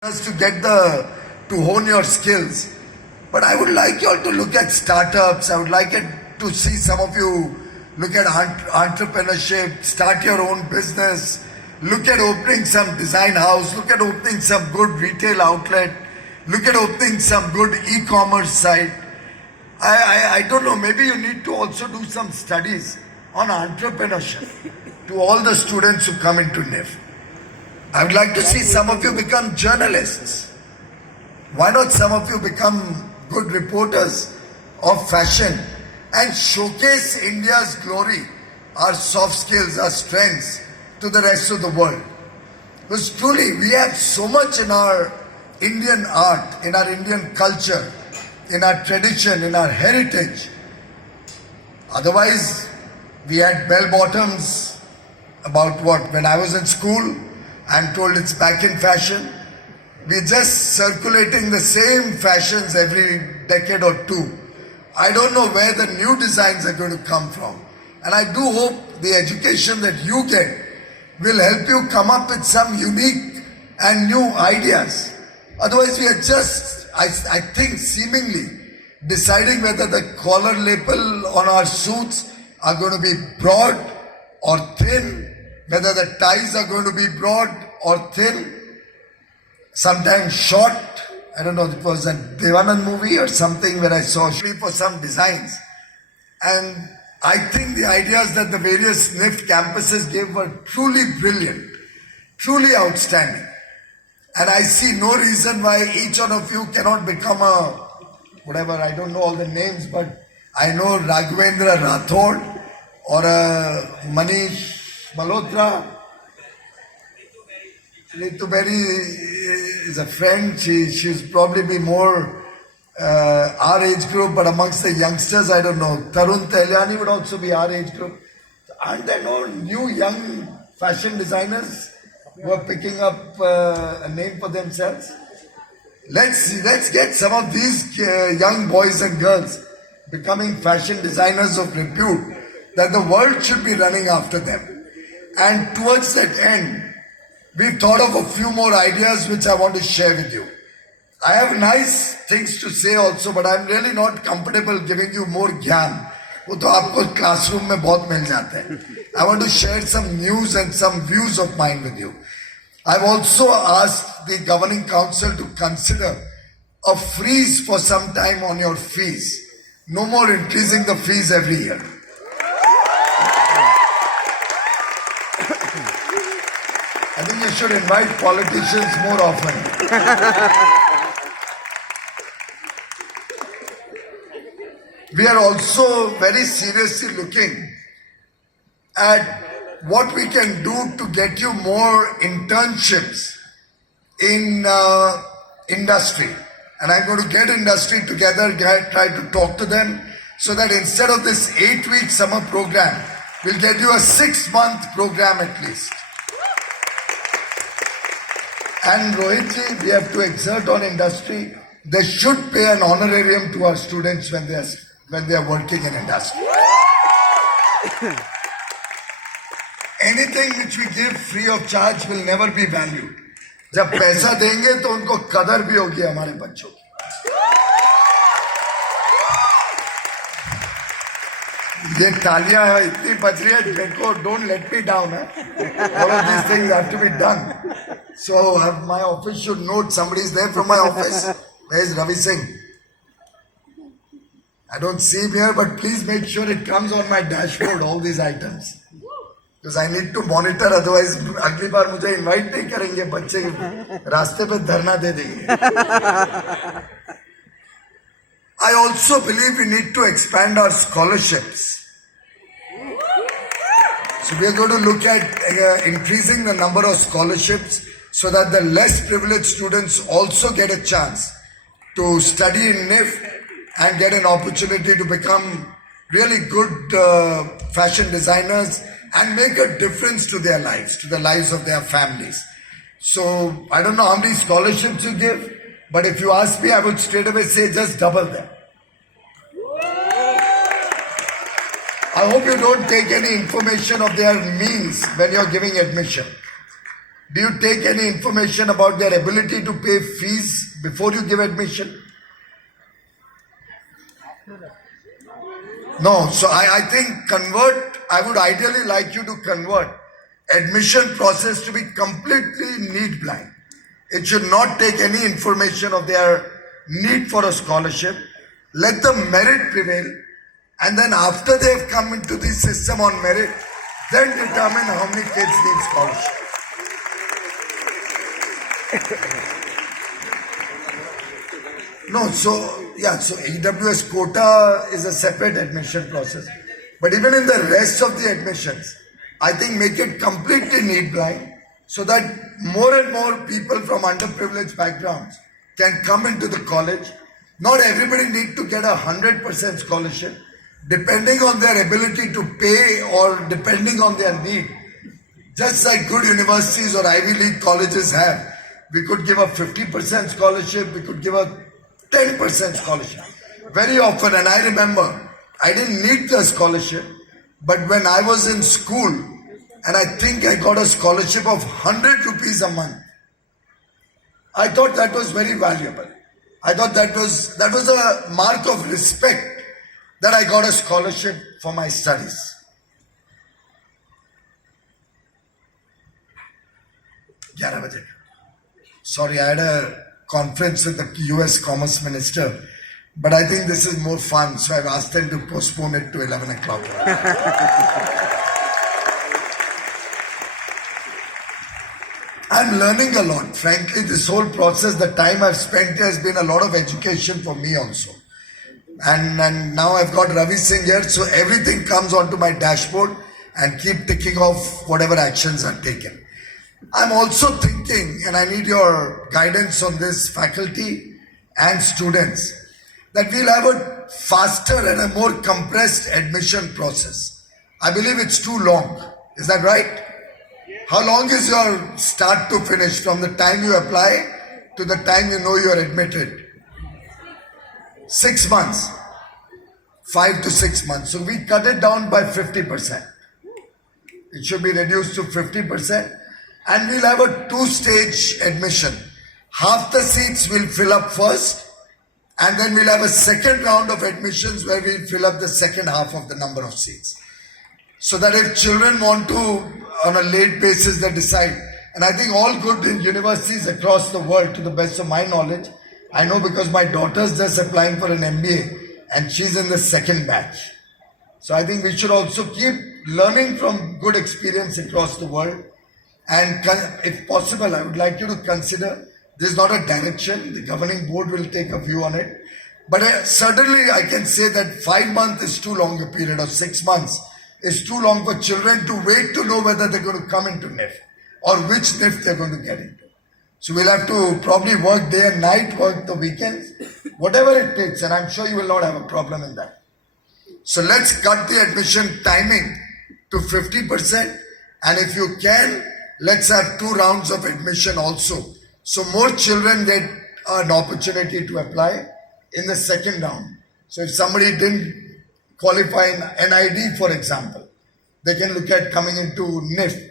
to get to hone your skills. But I would like you all to look at startups. I would like it to see some of you look at entrepreneurship, start your own business, look at opening some design house, look at opening some good retail outlet, look at opening some good e-commerce site. I don't know, maybe you need to also do some studies on entrepreneurship to all the students who come into NIF. I would like to see some of you become journalists. Why not some of you become good reporters of fashion and showcase India's glory, our soft skills, our strengths to the rest of the world? Because truly we have so much in our Indian art, in our Indian culture, in our tradition, in our heritage. Otherwise, we had bell bottoms about what? When I was in school, I'm told it's back in fashion. We're just circulating the same fashions every decade or two. I don't know where the new designs are going to come from. And I do hope the education that you get will help you come up with some unique and new ideas. Otherwise, we are just, I think, seemingly deciding whether the collar lapel on our suits are going to be broad or thin, whether the ties are going to be broad or thin, sometimes short. I don't know, it was a Devanand movie or something where I saw for some designs. And I think the ideas that the various NIFT campuses gave were truly brilliant, truly outstanding. And I see no reason why each one of you cannot become a, whatever, I don't know all the names, but I know Raghavendra Rathod or a Manish Malhotra. Neetu Berry is a friend. She's probably be more our age group, but amongst the youngsters, I don't know. Tarun Telyani would also be our age group. Aren't there no new young fashion designers who are picking up a name for themselves? Let's get some of these young boys and girls becoming fashion designers of repute, that the world should be running after them. And towards that end, we've thought of a few more ideas which I want to share with you. I have nice things to say also, but I'm really not comfortable giving you more ज्ञान. वो तो आपको classroom में बहुत मिल जाता है. I want to share some news and some views of mine with you. I've also asked the governing council to consider a freeze for some time on your fees. No more increasing the fees every year. I think you should invite politicians more often. We are also very seriously looking at what we can do to get you more internships in industry. And I'm going to get industry together, try to talk to them, so that instead of this 8-week summer program, we'll get you a 6-month program at least. And Rohitji, we have to exert on industry. They should pay an honorarium to our students when they are working in industry. Anything which we give free of charge will never be valued. जब पैसा देंगे तो उनको कदर भी होगी हमारे बच्चों की. ये तालियां इतनी बज रही है, देखो, don't let me down. All of these things have to be done. So my office should note, somebody is there from my office. Where is Ravi Singh? I don't see him here, but please make sure it comes on my dashboard, all these items. Because I need to monitor, otherwise अगली बार मुझे invite नहीं करेंगे, बच्चे रास्ते पे धरना दे देंगे. I also believe we need to expand our scholarships. So we are going to look at increasing the number of scholarships so that the less privileged students also get a chance to study in NIF and get an opportunity to become really good fashion designers and make a difference to their lives, to the lives of their families. So I don't know how many scholarships you give, but if you ask me, I would straight away say just double them. I hope you don't take any information of their means when you're giving admission. Do you take any information about their ability to pay fees before you give admission? No. So I think I would ideally like you to convert admission process to be completely need blind. It should not take any information of their need for a scholarship. Let the merit prevail, and then after they have come into the system on merit, then determine how many kids need scholarship. No, so EWS quota is a separate admission process. But even in the rest of the admissions, I think make it completely need blind so that more and more people from underprivileged backgrounds can come into the college. Not everybody need to get 100% scholarship. Depending on their ability to pay or depending on their need. Just like good universities or Ivy League colleges have. We could give a 50% scholarship, we could give a 10% scholarship. Very often, and I remember, I didn't need the scholarship, but when I was in school, and I think I got a scholarship of 100 rupees a month, I thought that was very valuable. I thought that was a mark of respect that I got a scholarship for my studies. Sorry, I had a conference with the US Commerce Minister, but I think this is more fun, so I've asked them to postpone it to 11 o'clock. I'm learning a lot. Frankly, this whole process, the time I've spent here has been a lot of education for me also. And now I've got Ravi Singh here, so everything comes onto my dashboard and keep ticking off whatever actions are taken. I'm also thinking, and I need your guidance on this, faculty and students, that we'll have a faster and a more compressed admission process. I believe it's too long. Is that right? How long is your start to finish from the time you apply to the time you know you are admitted? 6 months. 5 to 6 months. So we cut it down by 50%. It should be reduced to 50%. And we'll have a two-stage admission. Half the seats will fill up first, and then we'll have a second round of admissions where we'll fill up the second half of the number of seats. So that if children want to, on a late basis, they decide. And I think all good universities across the world, to the best of my knowledge, I know because my daughter's just applying for an MBA and she's in the second batch. So I think we should also keep learning from good experience across the world. And if possible, I would like you to consider, this is not a direction, the governing board will take a view on it. But certainly I can say that 5 months is too long a period, or 6 months is too long for children to wait to know whether they're going to come into NIF or which NIF they're going to get into. So we'll have to probably work day and night, work the weekends, whatever it takes, and I'm sure you will not have a problem in that. So let's cut the admission timing to 50%, and if you can, let's have 2 rounds of admission also. So more children get an opportunity to apply in the second round. So if somebody didn't qualify in NID, for example, they can look at coming into NIF.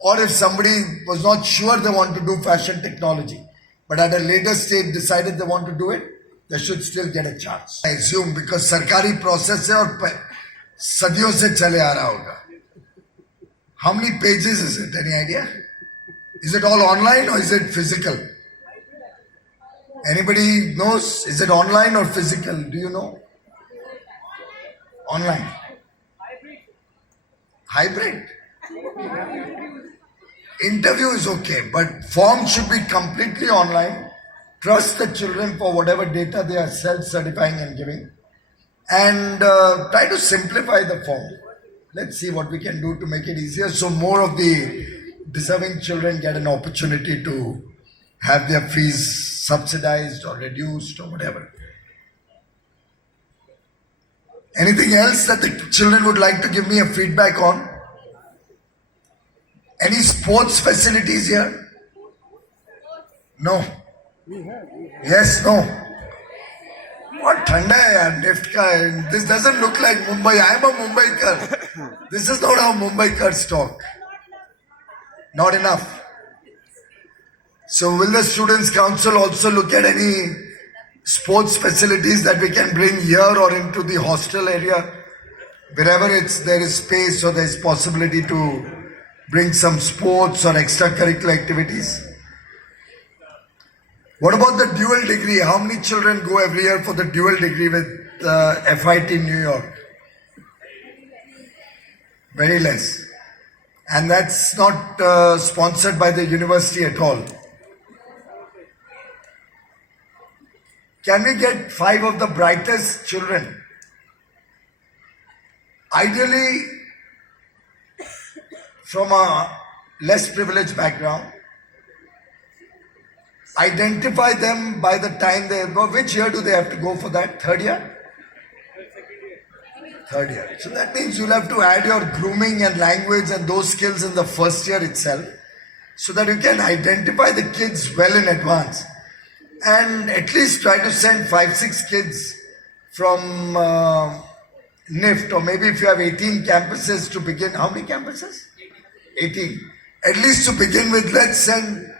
Or if somebody was not sure they want to do fashion technology, but at a later stage decided they want to do it, they should still get a chance. I assume because sarkari process hai aur sadiyon se chale aa raha hoga. How many pages is it? Any idea? Is it all online or is it physical? Anybody knows? Is it online or physical? Do you know? Online. Hybrid. Interview is okay, but form should be completely online. Trust the children for whatever data they are self-certifying and giving. And try to simplify the form. Let's see what we can do to make it easier so more of the deserving children get an opportunity to have their fees subsidized or reduced or whatever. Anything else that the children would like to give me a feedback on? Any sports facilities here? No. Yes, no. What thanda hai yaar, NIFT ka. This doesn't look like Mumbai. I am a Mumbaikar. This is not how Mumbaikars talk. Not enough. So will the Students' Council also look at any sports facilities that we can bring here or into the hostel area? Wherever there is space or there is possibility to bring some sports or extracurricular activities. What about the dual degree? How many children go every year for the dual degree with FIT New York? Very less. And that's not sponsored by the university at all. Can we get 5 of the brightest children? Ideally, from a less privileged background, identify them by the time they go. Which year do they have to go for that? Third year? Third year. So that means you'll have to add your grooming and language and those skills in the first year itself, so that you can identify the kids well in advance. And at least try to send 5-6 kids from NIFT, or maybe if you have 18 campuses to begin. How many campuses? 18. At least to begin with, let's send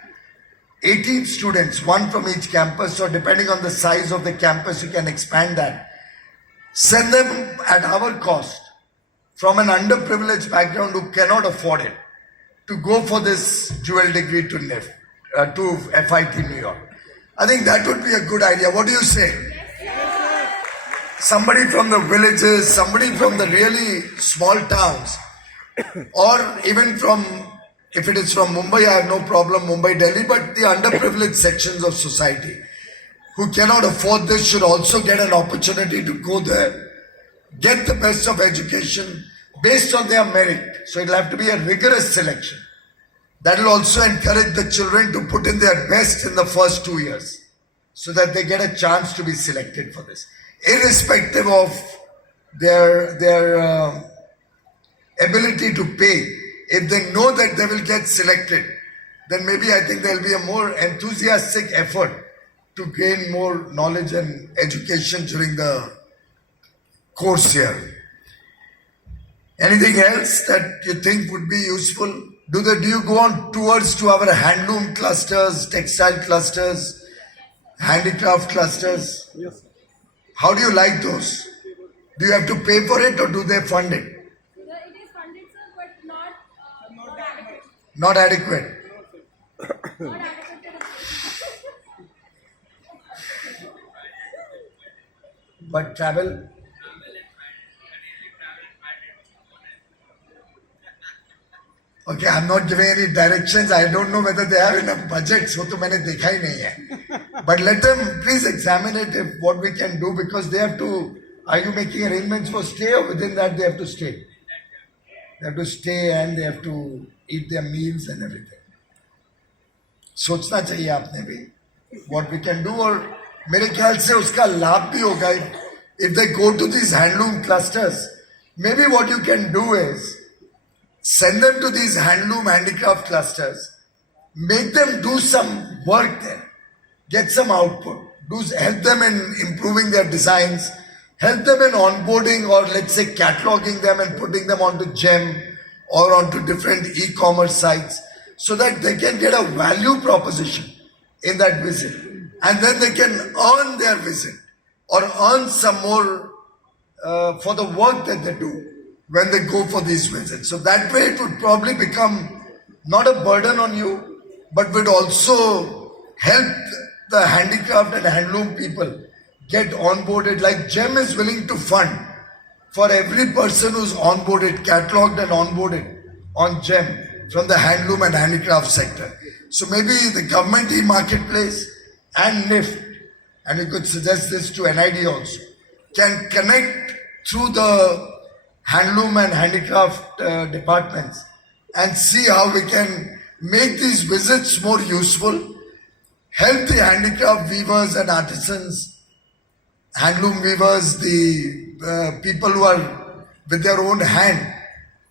18 students, 1 from each campus, or depending on the size of the campus, you can expand that. Send them at our cost from an underprivileged background who cannot afford it to go for this dual degree to NIFT, to FIT New York. I think that would be a good idea. What do you say? Somebody from the villages, somebody from the really small towns, or even from, if it is from Mumbai, I have no problem, Mumbai, Delhi, but the underprivileged sections of society who cannot afford this should also get an opportunity to go there, get the best of education based on their merit. So it'll have to be a rigorous selection. That will also encourage the children to put in their best in the first 2 years, so that they get a chance to be selected for this, irrespective of their ability to pay. If they know that they will get selected, then maybe I think there will be a more enthusiastic effort to gain more knowledge and education during the course year. Anything else that you think would be useful? Do you go on tours to our handloom clusters, textile clusters, handicraft clusters? Yes. How do you like those? Do you have to pay for it or do they fund it? It is funded, sir, but not adequate. Not adequate. Not adequate. But travel? Okay, I'm not giving any directions. I don't know whether they have enough budgets. वो तो मैंने देखा ही नहीं है. But let them please examine it, if what we can do, because they have to. Are you making arrangements for stay, or within that they have to stay? They have to stay and they have to eat their meals and everything. सोचना चाहिए आपने भी what we can do, और मेरे ख्याल से उसका लाभ भी होगा. If they go to these handloom clusters, maybe what you can do is send them to these handloom handicraft clusters, make them do some work there, get some output, help them in improving their designs, help them in onboarding, or let's say cataloging them and putting them onto GEM or onto different e-commerce sites, so that they can get a value proposition in that visit, and then they can earn their visit or earn some more for the work that they do when they go for these visits. So that way it would probably become not a burden on you, but would also help the handicraft and handloom people get onboarded. Like GEM is willing to fund for every person who's onboarded, cataloged and onboarded on GEM from the handloom and handicraft sector. So maybe the government e-marketplace and NIFT, and you could suggest this to NID also, can connect through the handloom and handicraft departments and see how we can make these visits more useful, help the handicraft weavers and artisans, handloom weavers, the people who are with their own hand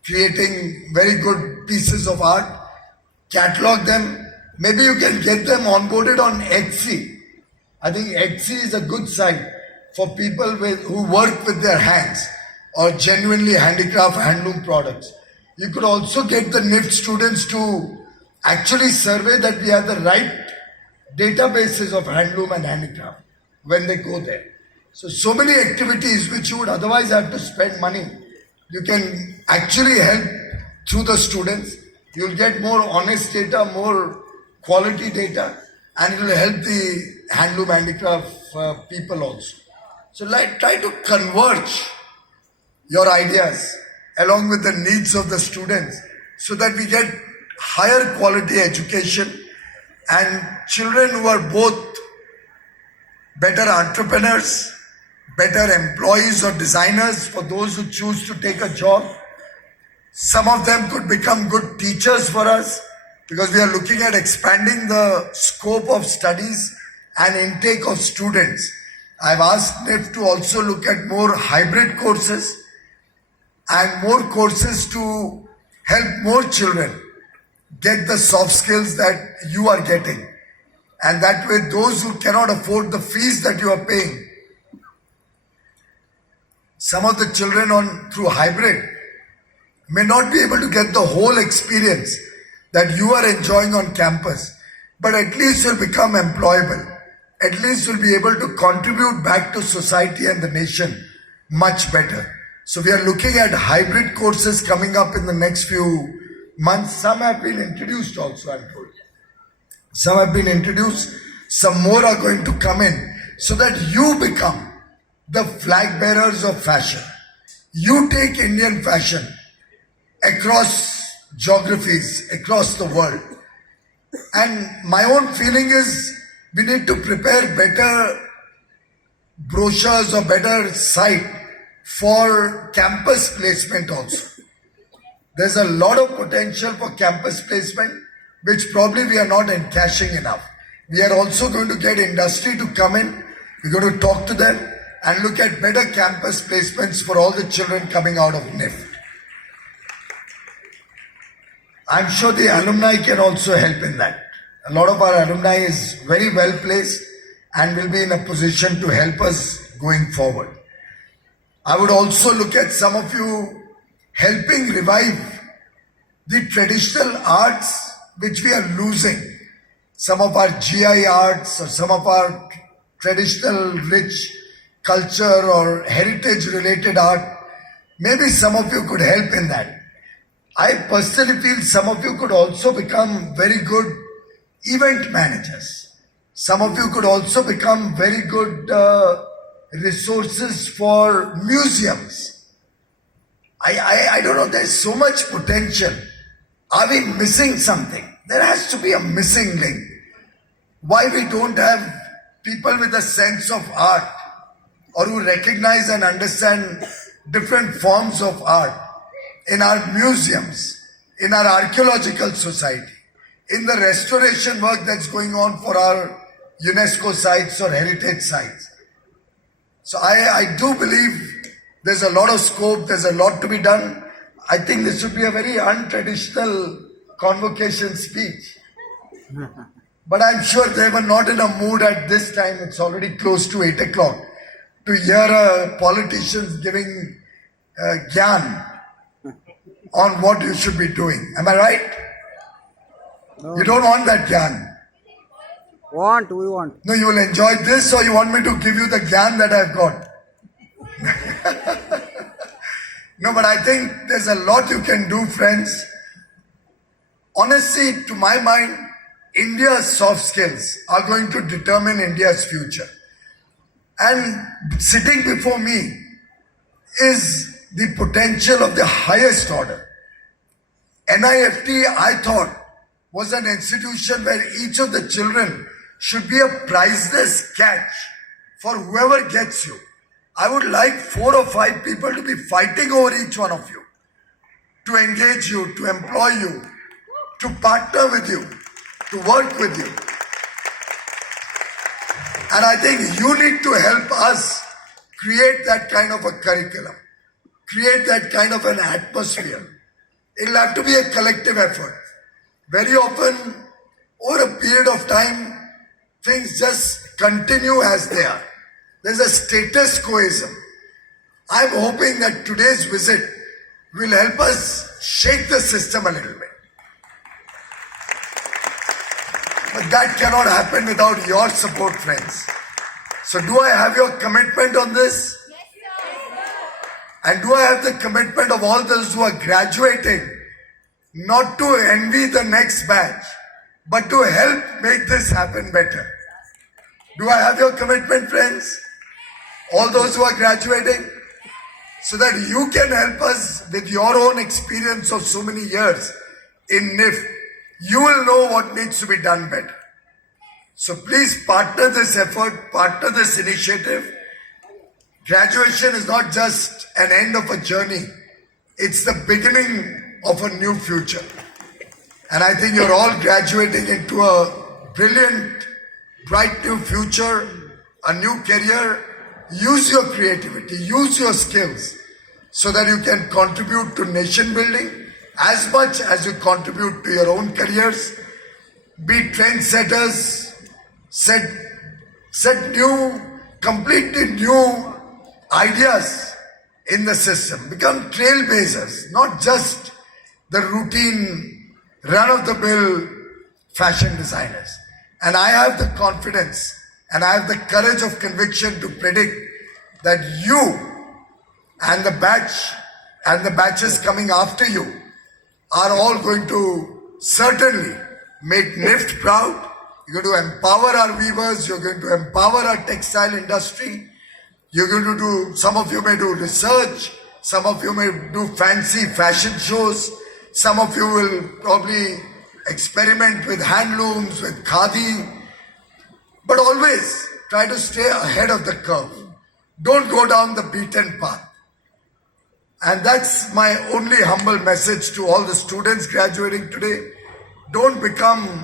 creating very good pieces of art, catalog them. Maybe you can get them onboarded on Etsy. I think Etsy is a good site for people who work with their hands or genuinely handicraft handloom products. You could also get the NIFT students to actually survey that we have the right databases of handloom and handicraft when they go there. So many activities which you would otherwise have to spend money, you can actually help through the students. You'll get more honest data, more quality data, and it will help the handloom handicraft people also. So try to converge your ideas along with the needs of the students so that we get higher quality education and children who are both better entrepreneurs, better employees or designers for those who choose to take a job. Some of them could become good teachers for us because we are looking at expanding the scope of studies and intake of students. I've asked NIF to also look at more hybrid courses and more courses to help more children get the soft skills that you are getting. And that way, those who cannot afford the fees that you are paying, some of the children through hybrid may not be able to get the whole experience that you are enjoying on campus, but at least will become employable. At least will be able to contribute back to society and the nation much better. So we are looking at hybrid courses coming up in the next few months. Some have been introduced also, I'm told. Some have been introduced. Some more are going to come in so that you become the flag bearers of fashion. You take Indian fashion across geographies, across the world. And my own feeling is we need to prepare better brochures or better site for campus placement also. There's a lot of potential for campus placement, which probably we are not encashing enough. We are also going to get industry to come in. We're going to talk to them and look at better campus placements for all the children coming out of NIF. I'm sure the alumni can also help in that. A lot of our alumni is very well placed and will be in a position to help us going forward. I would also look at some of you helping revive the traditional arts which we are losing. Some of our GI arts or some of our traditional rich culture or heritage related art. Maybe some of you could help in that. I personally feel some of you could also become very good event managers. Some of you could also become very good resources for museums. I don't know, there's so much potential. Are we missing something? There has to be a missing link. Why we don't have people with a sense of art or who recognize and understand different forms of art in our museums, in our archaeological society, in the restoration work that's going on for our UNESCO sites or heritage sites. So I do believe there's a lot of scope, there's a lot to be done. I think this should be a very untraditional convocation speech. But I'm sure they were not in a mood at this time, it's already close to 8 o'clock, to hear politicians giving gyan on what you should be doing. Am I right? No. You don't want that gyan. We want. No, you will enjoy this or you want me to give you the gyan that I've got? No, but I think there's a lot you can do, friends. Honestly, to my mind, India's soft skills are going to determine India's future. And sitting before me is the potential of the highest order. NIFT, I thought, was an institution where each of the children should be a priceless catch for whoever gets you. I would like 4 or 5 people to be fighting over each one of you, to engage you, to employ you, to partner with you, to work with you. And I think you need to help us create that kind of a curriculum, create that kind of an atmosphere. It'll have to be a collective effort. Very often, over a period of time, things just continue as they are. There's a status quoism. I'm hoping that today's visit will help us shake the system a little bit. But that cannot happen without your support, friends. So do I have your commitment on this? And do I have the commitment of all those who are graduating not to envy the next batch, but to help make this happen better? Do I have your commitment, friends? All those who are graduating? So that you can help us with your own experience of so many years in NIF. You will know what needs to be done better. So please partner this effort, partner this initiative. Graduation is not just an end of a journey. It's the beginning of a new future. And I think you're all graduating into a brilliant, bright new future, a new career. Use your creativity, use your skills so that you can contribute to nation building as much as you contribute to your own careers. Be trendsetters, set new, completely new ideas in the system. Become trailblazers, not just the routine, run-of-the-mill fashion designers. And I have the confidence and I have the courage of conviction to predict that you and the batch and the batches coming after you are all going to certainly make NIFT proud. You're going to empower our weavers. You're going to empower our textile industry. You're going to do, some of you may do research. Some of you may do fancy fashion shows. Some of you will probably experiment with handlooms, with khadi. But always try to stay ahead of the curve. Don't go down the beaten path. And that's my only humble message to all the students graduating today. Don't become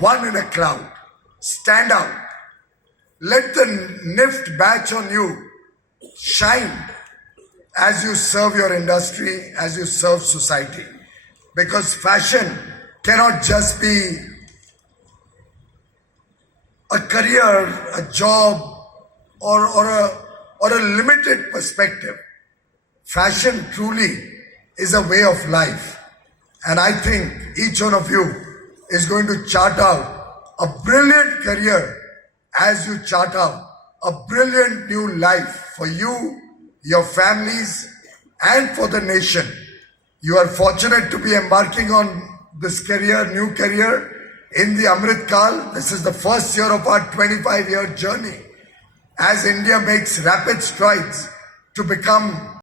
one in a crowd. Stand out. Let the NIFT batch on you shine as you serve your industry, as you serve society. Because fashion cannot just be a career, a job, or a limited perspective. Fashion truly is a way of life. And I think each one of you is going to chart out a brilliant career as you chart out a brilliant new life for you, your families, and for the nation. You are fortunate to be embarking on this career, new career, in the Amrit Kal. This is the first year of our 25-year journey as India makes rapid strides to become